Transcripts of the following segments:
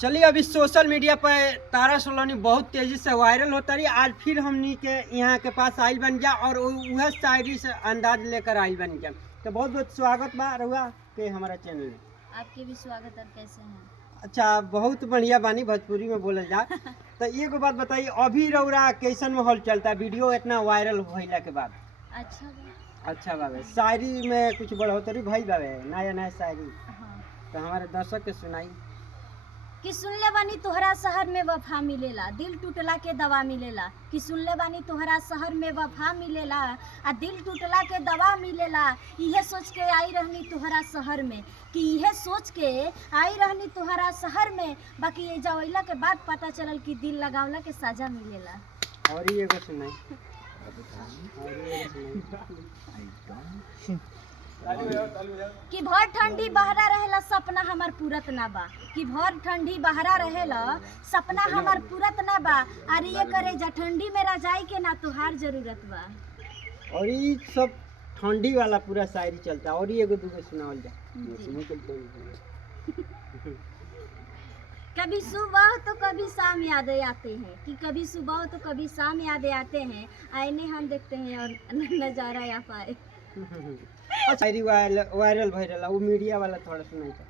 चलिए, अभी social media पर तारा सोलनी बहुत तेजी से वायरल होता रही। आज फिर हमनी के यहाँ के पास आइल बन गया और वह शायरी से अंदाज लेकर आइल बन गया। तो बहुत बहुत स्वागत बा रहुआ के हमारा चैनल में। आपके भी स्वागत। और कैसे हैं? अच्छा, बहुत बढ़िया बानी, भोजपुरी में बोलल जा। तो एक बात बताइए, अभी रउरा कैसन माहौल चलता है वीडियो इतना वायरल होइला के बाद? अच्छा बा। अच्छा बाबे, शायरी में कुछ बढ़ोतरी भइल बाबे, नया नया शायरी? हाँ। तो हमारे दर्शक के सुनाई कि सुनले बानी तोहरा शहर में वफा मिलेला, दिल टूटला के दवा मिलेला। कि सुनले बानी तोहरा शहर में वफा मिलेला आ दिल टूटला के दवा मिलेला। इहे सोच के आई रहनी तोहरा शहर में, कि इहे सोच के आई रहनी तोहरा शहर में। बाकी ये जवैला के बाद पता चलल कि दिल लगावला के सजा मिलेला। और ही एगो सुनाई। कि भर ठंडी बहरा रहेला सपना हमार पूरत ना बा। कि भर ठंडी बहरा रहेला सपना हमार पूरत ना बा। अरे ये करे जा ठंडी में रजाई के ना तुहार जरूरत बा। और ये सब ठंडी वाला पूरा शायरी चलता है। और ये एगो दूगो सुनावल जा। कभी सुबह तो कभी शाम यादें आते हैं, कि कभी सुबह तो कभी शाम यादें आते हैं। आईने हम देखते हैं और नजारा या पाए। शायरी वायरल भइल, वो मीडिया वाला थोड़ा सुनाई था।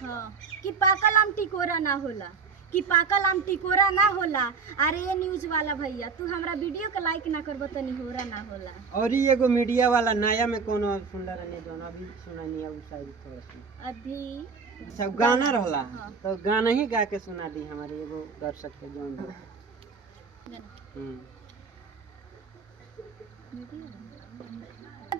हाँ, कि पाकल आम टिकोरा ना होला। कि पाकल आम टिकोरा ना होला। अरे ये न्यूज वाला भैया, तू हमरा वीडियो के लाइक ना करबो तो निहोरा ना होला। और ये एगो मीडिया वाला नया में कोनो सुंदर रहने जो अभी सुनानी है, वो शायरी थोड़ा सुना। अभी सब गाना रहला। हाँ। तो गाना ही गा के सुना दी हमारे एगो दर्शक के जौन भी।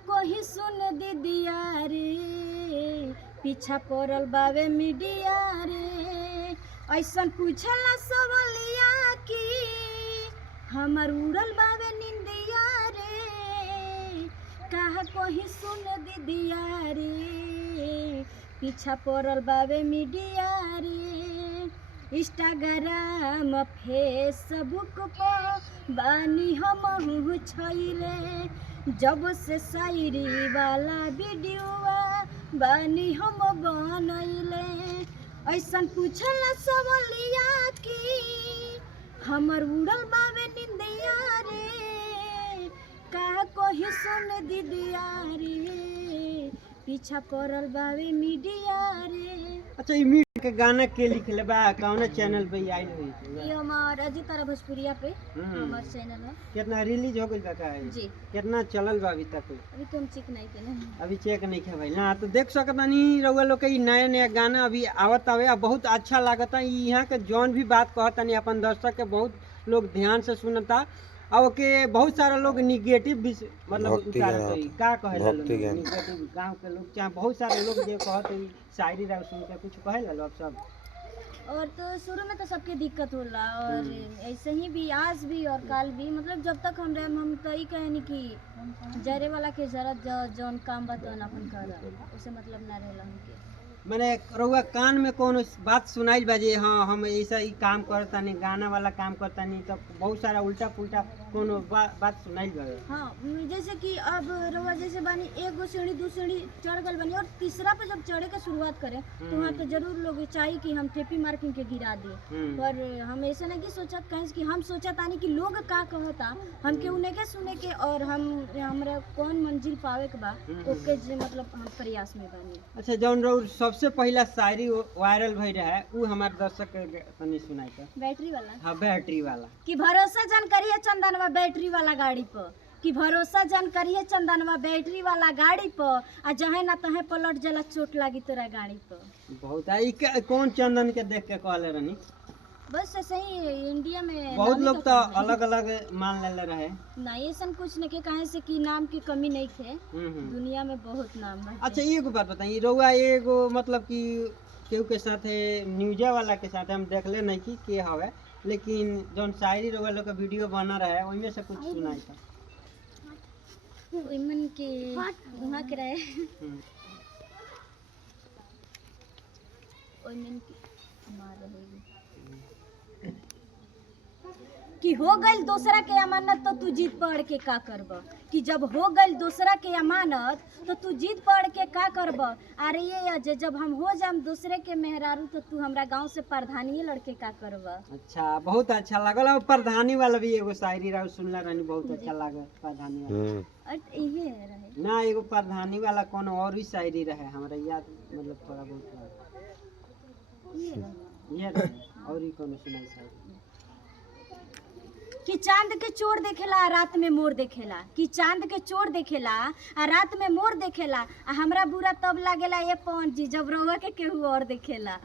कोही सुन दीदिया रे, पीछा पड़ल बावे मीडिया रे। ऐसन पूछला सवालिया कि हमर उड़ल बावे निंदिया रे। कहा कोही सुन दीदिया रे, पीछा पड़ल बावे मीडिया रे। इंस्टाग्राम फेसबुक पर बानी हम छइले, जब से शायरी वाला वीडियो बानी हम बनैले। ऐसन पूछला सवालिया कि हमर उड़ल बावे निंदिया रे। का कोही सुन दीदिया रे, पीछा पड़ल बावे मीडिया रे। अच्छा, ये मीडिया के गाना के लिखले बा कौन चैनल पे आइल हुई? ये हमार अजी तारा भोजपुरिया पे हमार चैनल है। कितना रिलीज हो गइल बा का है? जी। कितना चलल बा अभी तक? अभी तो हम चेक नहीं केले। अभी चेक नहीं किया भाई ना। तो देख सकतानी रउआ लोग के ई नया नया गाना अभी आवत आवे आ बहुत अच्छा लागता। यहाँ के जौन भी बात कहतानी अपन दर्शक के बहुत लोग ध्यान से सुनता। और के बहुत सारा लोग निगेटिव भी मतलब उतारत है। का कहेला लोग निगेटिव? गांव के लोग चाहे बहुत सारे लोग जो कहत है शायरी राव सुन के कुछ कहेला लोग सब। और तो शुरू में तो सबके दिक्कत होला, और ऐसे ही भी आज भी और काल भी, मतलब जब तक हम तो ही कहनी कि जरे वाला के जरूरत जौन काम बा तौन अपन कर, उसे मतलब ना रहेला हमके। मैंने रउआ कान में कोनो बात सुनाइल बा जे हाँ हम ऐसा ही काम करता नहीं, गाना वाला काम करता नहीं, तो बहुत सारा उल्टा पुल्टा कोनो बात सुनाइल बा? हाँ, जैसे कि अब रउआ जैसे बानी एगो सीढ़ी दू सीढ़ी चढ़ गल बनी और तीसरा पे जब चढ़े के शुरुआत करें तो वहाँ तो जरूर लोग चाहिए कि हम ठेपी मार के गिरा दे। पर हम ऐसा नहीं कि सोचत कहें कि हम सोचत आनी कि लोग का कहता हमके उन्हें के सुने के, और हम हमरा कौन मंजिल पावे के बा ओके मतलब हम प्रयास में बानी। अच्छा, जौन रउआ सबसे पहला शायरी वायरल भई रहा है वो हमारे दर्शक के तनी सुनाई था। बैटरी वाला? हाँ, बैटरी वाला। कि भरोसा जान करिए चंदनवा बैटरी वाला गाड़ी पर। कि भरोसा जान करिए चंदनवा बैटरी वाला गाड़ी पर, आ जहे ना तहे पलट जला चोट लागी तोरा गाड़ी पर। बहुत आई कौन चंदन के देख के कहले रहनी? बस ऐसे ही इंडिया में बहुत लोग तो अलग अलग मान ले रहे। नहीं, ऐसा कुछ नहीं के कहे से कि नाम की कमी नहीं थे। दुनिया में बहुत नाम है। अच्छा, एगो बात बताइए रउआ, एगो मतलब कि केहू के साथ न्यूजा वाला के साथ हम देखले नहीं कि के हवे, लेकिन जौन शायरी रउआ लोग का वीडियो बना रहा है उनमें से कुछ सुनाई था। वुमेन के वहाँ के रहे वुमेन की मार रहेगी। कि हो गई दूसरा के अमानत तो तू जीत पड़ के का करब, कि जब हो गई दूसरा के अमानत तो तू जीत पड़ के का करब। अरे ये अजय जब हम हो जाम दूसरे के मेहरारू तो तू हमरा गांव से प्रधानी लड़के का करब। अच्छा, बहुत अच्छा लागल। और प्रधानी वाला भी एगो शायरी रहा सुनला रहनी, बहुत अच्छा लागल प्रधानी वाला। ये रहे ना एगो प्रधानी वाला कोनो और भी शायरी रहे हमरा याद, मतलब थोड़ा बहुत ये रहे और ही कोनो सुनाई शायरी कि चांद के चोर देखेला आ रात में मोर देखेला, कि चांद के चोर देखेला आ रात में मोर देखेला, आ हमरा बुरा तब लागेला ये पवन जी जब रउआ के केहू और देखेला।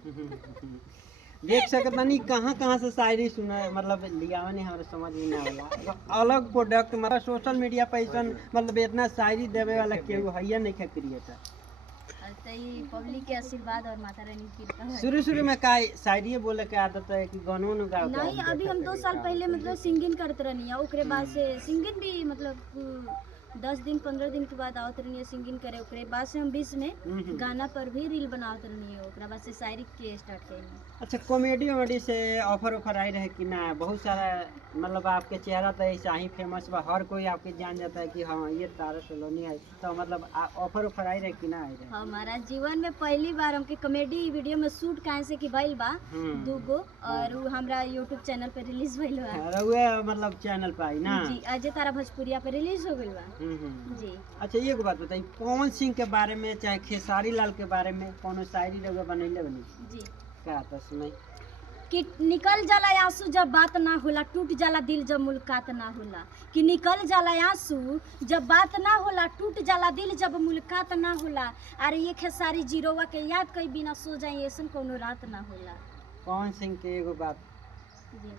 देख सकत बानी कहाँ कहाँ से शायरी सुना, मतलब लियावा नहीं हमारे समझ में ना आवेला। अलग प्रोडक्ट मतलब सोशल मीडिया पे ऐसन मतलब इतना शायरी देवे वाला केहू हैया नहीं है क्रिएटर। तो ये पब्लिक के आशीर्वाद और माता रानी की कृपा है। शुरू में का शायरी बोले के आदत है कि गानों न गाओ? नहीं, अभी हम 2 साल पहले मतलब सिंगिंग करते रहनी है, ओकरे बाद से सिंगिंग भी मतलब 10 दिन 15 दिन के बाद आवत रहनी है सिंगिंग करे। ओकरे बाद से हम बीच में गाना पर भी रील बनावत रहनी है, ओकरा बाद से शायरी के स्टार्ट करनी। अच्छा, कॉमेडी वॉमेडी से ऑफर आई रहे कि ना? बहुत सारा मतलब आपके चेहरा तो ऐसा ही फेमस बा, हर कोई आपके जान जाता है कि हाँ ये तारा सलोनी है, तो मतलब ऑफर आई रहे कि ना आई रहे? हमारा जीवन में पहली बार हमके कॉमेडी वीडियो में शूट काहे से कि भइल बा 2 गो, और उ हमरा यूट्यूब चैनल पे रिलीज भइल बा। रउए मतलब चैनल पे आई ना? जी, अजय तारा भोजपुरिया पे रिलीज हो गइल बा। जी। अच्छा, ये बात बताइए, पवन सिंह के बारे में चाहे खेसारी लाल के बारे में कोनो शायरी रउआ बनैले बनी? जी। का तो सुनाई। कि निकल जाला आंसू जब बात ना होला, टूट जाला दिल जब मुलाकात ना होला। कि निकल जाला आंसू जब बात ना होला, टूट जाला दिल जब मुलाकात ना होला। अरे ये खेसारी जीरोवा के याद कई बिना सो जाए ऐसन कोनो रात ना होला। पवन सिंह के एगो बात जी।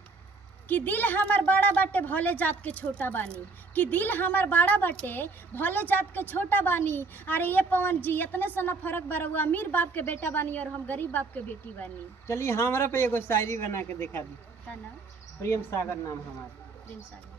कि दिल हमार बड़ा बाटे भले जात के छोटा बानी, कि दिल हमार बड़ा बाटे भले जात के छोटा बानी। अरे ये पवन जी इतने से ना फर्क बा, रउआ अमीर बाप के बेटा बानी और हम गरीब बाप के बेटी बानी। चलिए हमरा पे एगो शायरी बना के दिखा दी। का नाम? प्रेम सागर नाम हमारा। प्रेम सागर।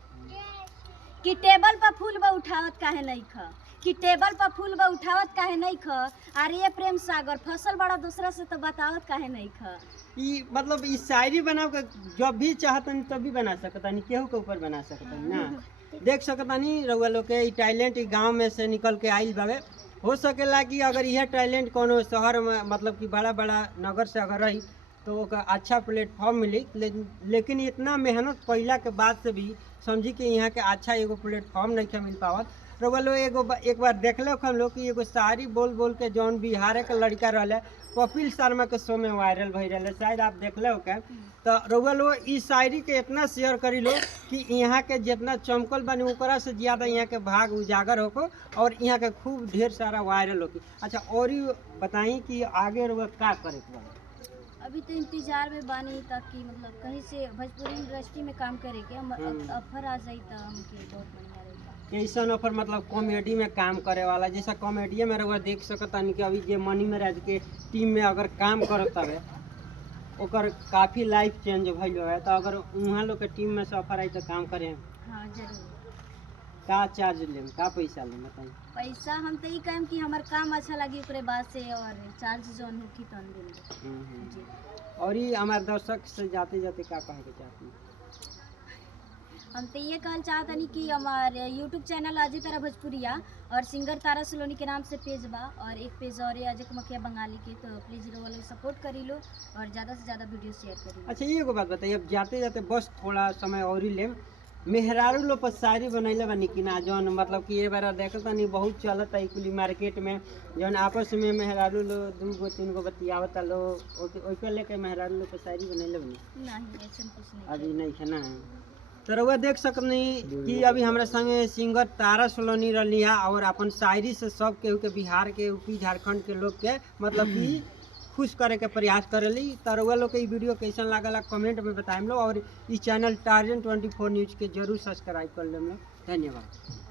कि टेबल पर फूल बा उठावत काहे नहीं ख, कि टेबल पर फूल बा उठावत काहे नहीं ख। अरे ये प्रेम सागर फसल बड़ा दूसरा से तो बतावत काहे नहीं ख। ई मतलब ई शायरी बनाओ के जब भी चाहतनी तभी बना सकतानी, केहू के ऊपर बना सकतानी ना। देख सकतानी रउआ लोग के ई टैलेंट ई गांव में से निकल के आइल बावे। हो सकेला कि अगर यह टैलेंट कोनो शहर में मतलब कि बड़ा बड़ा नगर से अगर रही तो ओका अच्छा प्लेटफॉर्म मिली, लेकिन इतना मेहनत कइला के बाद से भी समझी कि यहाँ के अच्छा एगो प्लेटफॉर्म नहीं मिल पावत। रउआ लोग एक बार देख लो हम लोग कि एगो शायरी बोल बोल के जौन बिहार के लड़का रहे कपिल शर्मा के शो में वायरल भई रहे, शायद आप देख लो के। तो रउआ लोग इस शायरी के इतना शेयर करी लो कि यहाँ के जितना चमकल बनी ओकरा से ज़्यादा यहाँ के भाग उजागर होको और यहाँ के खूब ढेर सारा वायरल होकी। अच्छा, और ही बताई कि आगे रउआ का करे के बा? अभी तो इंतजार में बानी ताकि मतलब कहीं से भोजपुरी इंडस्ट्री में काम करे के ऑफर आ जाई तो हमके बहुत बढ़िया रहेगा। कैसन ऑफर? मतलब कॉमेडी में काम करे वाला, जैसा कॉमेडिया में रउआ देख सकतानी कि अभी जे मनी महाराज के टीम में अगर काम करत हवे ओकर काफ़ी लाइफ चेंज भइल है, तो अगर उहाँ लोग के टीम में से ऑफर आई तो काम करें? हाँ जरूर। का चार्ज लेम, का पैसा लेम बताई? पैसा हम तो ये कहें कि हमार काम अच्छा लगी ओकरे बाद से, और चार्ज जोन होकी तो हम देंगे। जी। और ये हमारे दर्शक से जाते जाते क्या कहे के चाहती हैं? हम तो ये कहना चाहतनी कि हमारे यूट्यूब चैनल अजय तारा भोजपुरिया और सिंगर तारा सलोनी के नाम से पेज बा, और एक पेज और है अजय कमखिया बंगाली के, तो प्लीज़ लोग वाले सपोर्ट करी लो और ज़्यादा से ज़्यादा वीडियो शेयर करी लो। अच्छा, ये को बात बताइए, अब जाते जाते बस थोड़ा समय और ही लेम, मेहरारू लोग पर शायरी बनैले बनी कि ना? जौन मतलब कि ये बार देखता नहीं बहुत चलता है कुली मार्केट में, जौन आपस में मेहरारू लोग 2 गो 3 गो बतियावता लोग ओके लेके मेहरारू लोग पर शायरी बनैले बनी? नहीं, ऐसा कुछ नहीं। अभी नहीं है ना? तो रउआ देख सकनी कि अभी हमारे संगे सिंगर तारा सलोनी रही और अपन शायरी से सब केहू के बिहार के यूपी झारखंड के लोग के मतलब कि खुश करे के प्रयास करेली। तो रउआ लोग के ई वीडियो कैसन लागला कमेंट में बताएम लो, और इस चैनल टार्जन 24 न्यूज़ के जरूर सब्सक्राइब कर लेम लो। धन्यवाद।